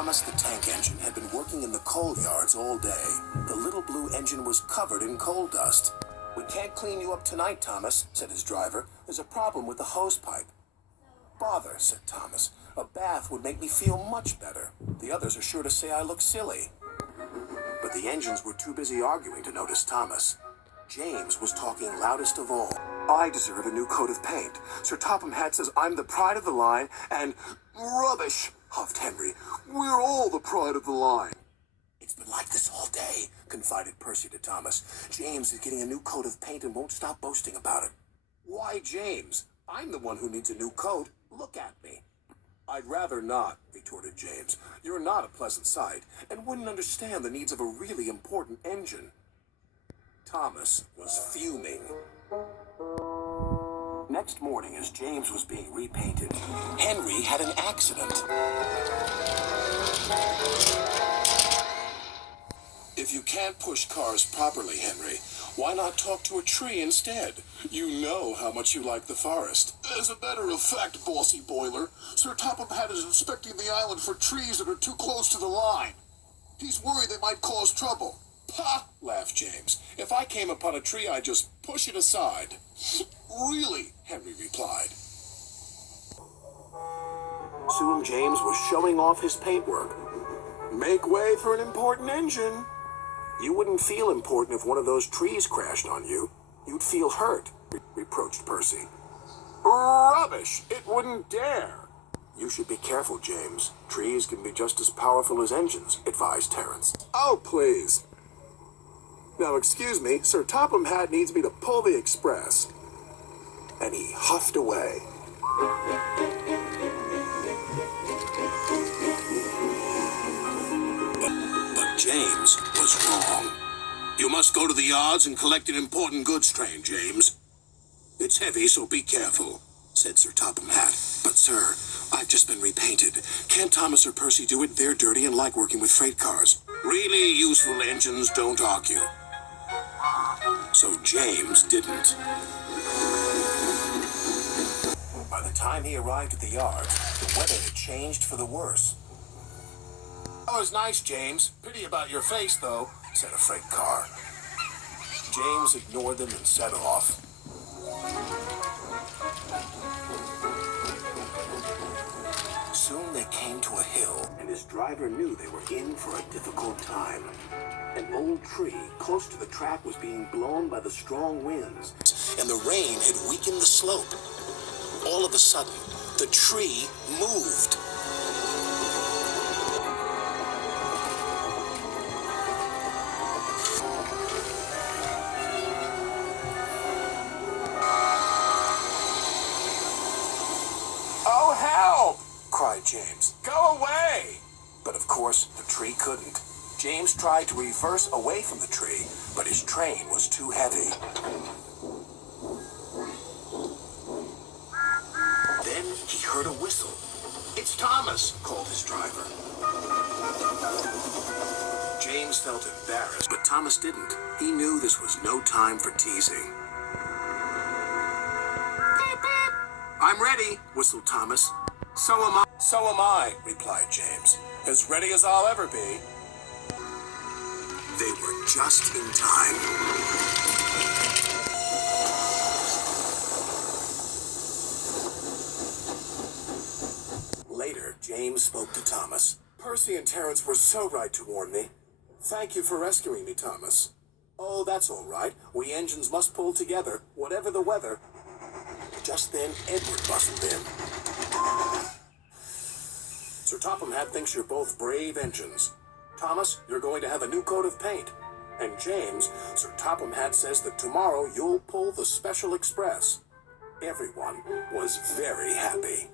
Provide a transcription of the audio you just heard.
Thomas the tank engine had been working in the coal yards all day. The little blue engine was covered in coal dust. "We can't clean you up tonight, Thomas," said his driver. "There's a problem with the hose pipe." "Bother," said Thomas. "A bath would make me feel much better. The others are sure to say I look silly." But the engines were too busy arguing to notice Thomas. James was talking loudest of all. "I deserve a new coat of paint. Sir Topham Hatt says I'm the pride of the line, and—" "Rubbish," huffed Henry. "We're all the pride of the line." "It's been like this all day," confided Percy to Thomas. "James is getting a new coat of paint and won't stop boasting about it." "Why, James? I'm the one who needs a new coat. Look at me." "I'd rather not," retorted James. "You're not a pleasant sight, and wouldn't understand the needs of a really important engine." Thomas was fuming. Next morning, as James was being repainted, Henry had an accident. "If you can't push cars properly, Henry, why not talk to a tree instead? You know how much you like the forest." "As a matter of fact, bossy boiler, Sir Topham Hatt is inspecting the island for trees that are too close to the line. He's worried they might cause trouble." "Pah!" laughed James. "If I came upon a tree, I'd just push it aside." "Really?" Henry replied. Soon James was showing off his paintwork. "Make way for an important engine." "You wouldn't feel important if one of those trees crashed on you. You'd feel hurt," reproached Percy. "Rubbish! It wouldn't dare." "You should be careful, James. Trees can be just as powerful as engines," advised Terence. "Oh, please. Now, excuse me, Sir Topham Hatt needs me to pull the express." And he huffed away. But James was wrong. "You must go to the yards and collect an important goods train, James." "It's heavy, so be careful," said Sir Topham Hatt. "But, sir, I've just been repainted. Can't Thomas or Percy do it? They're dirty and like working with freight cars." "Really useful engines don't argue." So James didn't. By the time he arrived at the yards, the weather had changed for the worse. "That was nice, James. Pity about your face, though," said a freight car. James ignored them and set off. Soon they came to a hill, and his driver knew they were in for a difficult time. An old tree close to the track was being blown by the strong winds, and the rain had weakened the slope. All of a sudden, the tree moved. "Oh, help!" cried James. "Go away!" But of course, the tree couldn't. James tried to reverse away from the tree, but his train was too heavy. Then he heard a whistle. "It's Thomas," called his driver. James felt embarrassed, but Thomas didn't. He knew this was no time for teasing. "Beep, beep." "I'm ready," whistled Thomas. "So am I." "So am I," replied James. "As ready as I'll ever be." They were just in time. Later, James spoke to Thomas. "Percy and Terence were so right to warn me. Thank you for rescuing me, Thomas." "Oh, that's all right. We engines must pull together, whatever the weather." Just then, Edward bustled in. "Sir Topham Hatt thinks you're both brave engines. Thomas, you're going to have a new coat of paint. And James, Sir Topham Hatt says that tomorrow you'll pull the special express." Everyone was very happy.